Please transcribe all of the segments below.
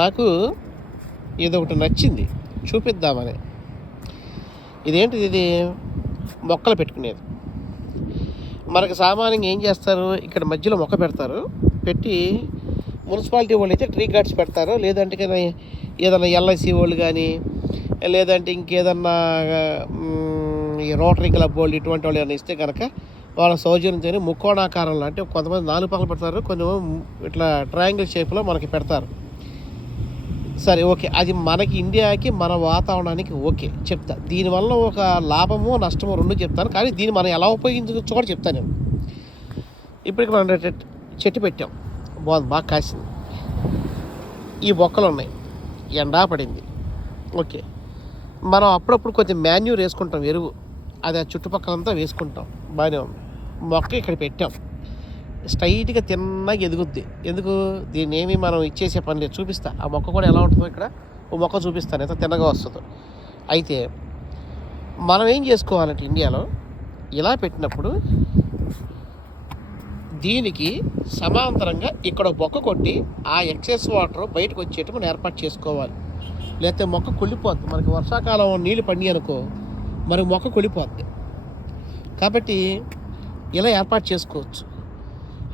నాకు ఇదొకటి నచ్చింది, చూపిద్దామని. ఇదేంటిది? ఇది మొక్కలు పెట్టుకునేది. మనకు సామాన్యంగా ఏం చేస్తారు, ఇక్కడ మధ్యలో మొక్క పెడతారు. పెట్టి మున్సిపాలిటీ వాళ్ళు అయితే ట్రీ గార్డ్స్ పెడతారు. లేదంటే కానీ ఏదైనా ఎల్ఐసి వాళ్ళు కానీ, లేదంటే ఇంకేదన్నా ఈ రోటరీ క్లబ్ వాళ్ళు ఇటువంటి వాళ్ళు ఏమైనా ఇస్తే కనుక వాళ్ళ సౌజన్యంతో ముక్కోణాకారంలో, అంటే కొంతమంది 4 పక్కలు పెడతారు, కొంచెం ఇట్లా ట్రయాంగిల్ షేప్లో మనకి పెడతారు. సరే, ఓకే, అది మనకి ఇండియాకి మన వాతావరణానికి ఓకే చెప్తా. దీనివల్ల ఒక లాభము నష్టము రెండు చెప్తాను, కానీ దీన్ని మనం ఎలా ఉపయోగించవచ్చు కూడా చెప్తాను నేను. ఇప్పటికి మనం చెట్టు పెట్టాం, బాగుంది, బాగా కాసింది. ఈ మొక్కలు ఉన్నాయి, ఎండా పడింది, ఓకే. మనం అప్పుడప్పుడు కొంచెం మాన్యూర్ వేసుకుంటాం, ఎరువు, అది ఆ చుట్టుపక్కలంతా వేసుకుంటాం, బాగానే ఉంది. మొక్క ఇక్కడ పెట్టాం, స్ట్రైట్గా తిన్నగా ఎదుగుద్ది. ఎందుకు? దీన్ని ఏమి మనం ఇచ్చేసే పని లేదు, చూపిస్తా. ఆ మొక్క కూడా ఎలా ఉంటుందో ఇక్కడ ఓ మొక్క చూపిస్తాను, ఎంత తిన్నగా వస్తుందో. అయితే మనం ఏం చేసుకోవాలంటే ఇండియాలో ఇలా పెట్టినప్పుడు దీనికి సమాంతరంగా ఇక్కడ మొక్క కొట్టి ఆ ఎక్సెస్ వాటర్ బయటకు వచ్చేట్టు మనం ఏర్పాటు చేసుకోవాలి. లేకపోతే మొక్క కుళ్ళిపోద్ది. మనకి వర్షాకాలం నీళ్ళు పడి అనుకో, మరి మొక్క కుళ్ళిపోద్ది. కాబట్టి ఇలా ఏర్పాటు చేసుకోవచ్చు.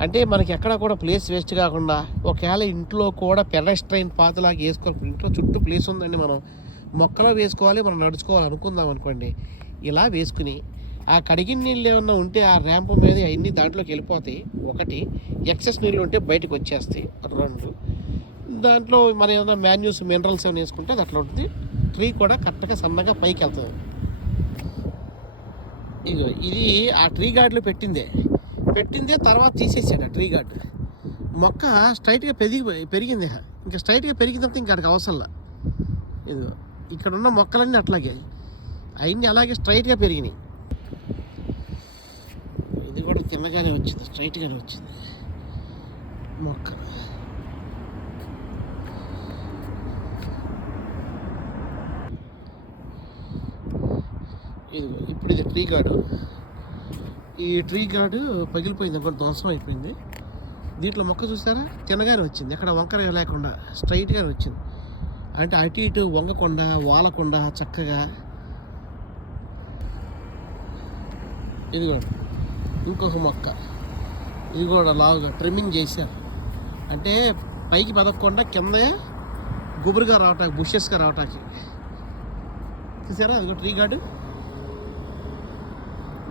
అంటే మనకి ఎక్కడ కూడా ప్లేస్ వేస్ట్ కాకుండా, ఒకవేళ ఇంట్లో కూడా పెడస్ట్రైన్ పాతలాగా వేసుకోవాలి. ఇంట్లో చుట్టూ ప్లేస్ ఉందండి, మనం మొక్కలో వేసుకోవాలి, మనం నడుచుకోవాలి అనుకుందాం అనుకోండి. ఇలా వేసుకుని ఆ కడిగిన నీళ్ళు ఏమన్నా ఉంటే ఆ ర్యాంపు మీద అవన్నీ దాంట్లోకి వెళ్ళిపోతాయి. ఒకటి, ఎక్సెస్ నీళ్ళు ఉంటే బయటకు వచ్చేస్తాయి. 2, దాంట్లో మనం ఏమైనా మాన్యూస్ మినరల్స్ ఏమైనా వేసుకుంటే అది అట్లా ఉంటుంది. ట్రీ కూడా కరెక్ట్గా సన్నగా పైకి వెళ్తుంది. ఇది ఆ ట్రీ గార్డులో పెట్టిందే తర్వాత తీసేసాడు ఆ ట్రీ గార్డ్. మొక్క స్ట్రైట్గా పెరిగింది. ఇంకా స్ట్రైట్గా పెరిగిన తర్వాత ఇంకా అక్కడికి అవసరంలా. ఇదిగో ఇక్కడ ఉన్న మొక్కలన్నీ అట్లాగే అవన్నీ అలాగే స్ట్రైట్గా పెరిగినాయి. ఇది కూడా తిన్నగానే వచ్చింది, స్ట్రైట్గానే వచ్చింది మొక్క. ఇదిగో ఇప్పుడు ఇది ట్రీ గార్డు. ఈ ట్రీ గార్డు పగిలిపోయింది, ఒకటి ధ్వంసం అయిపోయింది. దీంట్లో మొక్క చూసారా, తినగానే వచ్చింది, ఎక్కడ వంకరగా లేకుండా స్ట్రైట్గానే వచ్చింది. అంటే అటు ఇటు వంగకుండా వాలకుండా చక్కగా. ఇది కూడా ఇంకొక మొక్క, ఇది కూడా లావుగా ట్రిమ్మింగ్ చేశారు. అంటే పైకి పెదగకుండా కింద గుబురుగా రావటానికి, బుషెస్గా రావటానికి. చూసారా, అది కూడా ట్రీ గార్డు.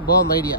బాగుంది ఐడియా.